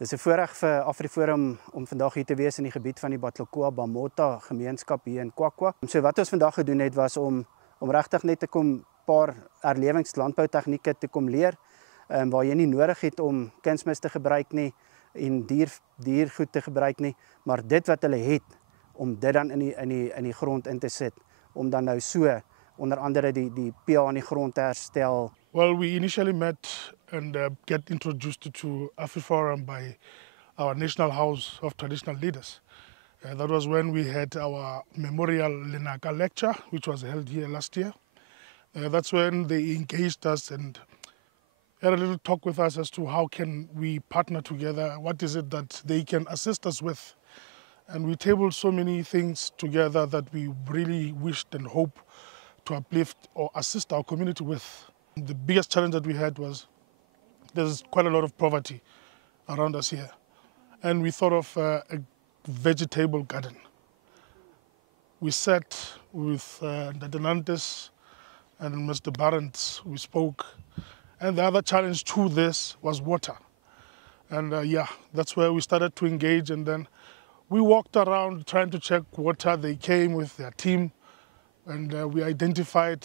Dis 'n voorreg vir AfriForum om vandag hier te wees in die gebied van die Batlokoa-Bamota gemeenskap hier in KwaKwa. So wat ons vandag gedoen het was om regtig net te kom paar erlewingslandboutegnieke te kom leer, waar jy nie nodig het om kunsmis te gebruik nie en diergoed te gebruik nie, maar dit wat hulle het om dit dan in die grond in te sit om dan nou so onder andere die pH in die grond te herstel. Well, we initially met and get introduced to AfriForum by our National House of Traditional Leaders. That was when we had our Memorial Lenaka lecture, which was held here last year. That's when they engaged us and had a little talk with us as to how can we partner together, what is it that they can assist us with. And we tabled so many things together that we really wished and hope to uplift or assist our community with. The biggest challenge that we had was there's quite a lot of poverty around us here. And we thought of a vegetable garden. We sat with Nadanantes and Mr. Barents, we spoke. And the other challenge to this was water. And that's where we started to engage. And then we walked around trying to check water. They came with their team and we identified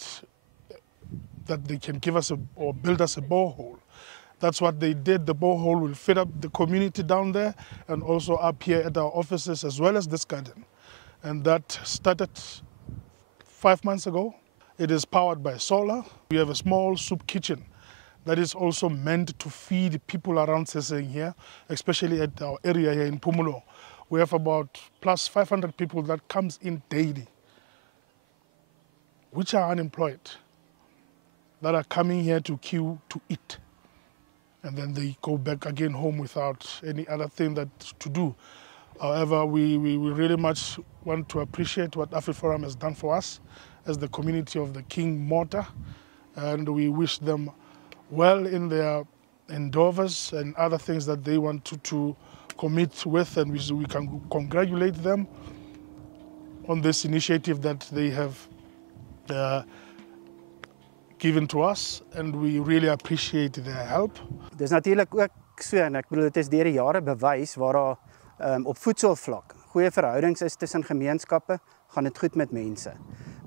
that they can give us or build us a borehole. That's what they did. The borehole will fit up the community down there and also up here at our offices as well as this garden. And that started 5 months ago. It is powered by solar. We have a small soup kitchen that is also meant to feed people around Seseng here, especially at our area here in Phumulo. We have about plus 500 people that comes in daily, which are unemployed, that are coming here to queue to eat. And then they go back again home without any other thing that to do. However, we really much want to appreciate what AfriForum has done for us as the community of the King Mota. And we wish them well in their endeavors and other things that they want to commit with, and we can congratulate them on this initiative that they have given to us, and we really appreciate their help. Dis natuurlik ook so, en ek bedoel dit is deur die jare bewys waar daar op voedselvlak goeie verhoudings is tussen gemeenskappe, gaan dit goed met mense.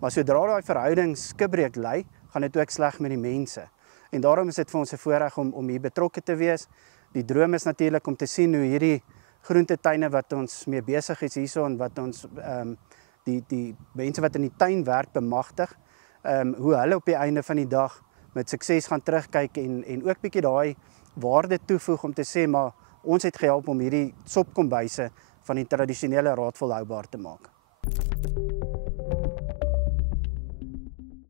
Maar sodra daai verhoudings skibreek lê, gaan dit ook sleg met die mense. En daarom is dit vir ons 'n voorreg om hier betrokke te wees. Die droom is natuurlik om te sien hoe hierdie groentetuine wat ons mee besig is hierso en wat ons die mense wat in die tuin werk bemagtig, hoe hulle op die einde van die dag met sukses gaan terugkyk en ook bietjie daai waarde toevoeg om te sê maar ons het gehelp om hierdie sopkombuise van die tradisionele raad volhoubaar te maak.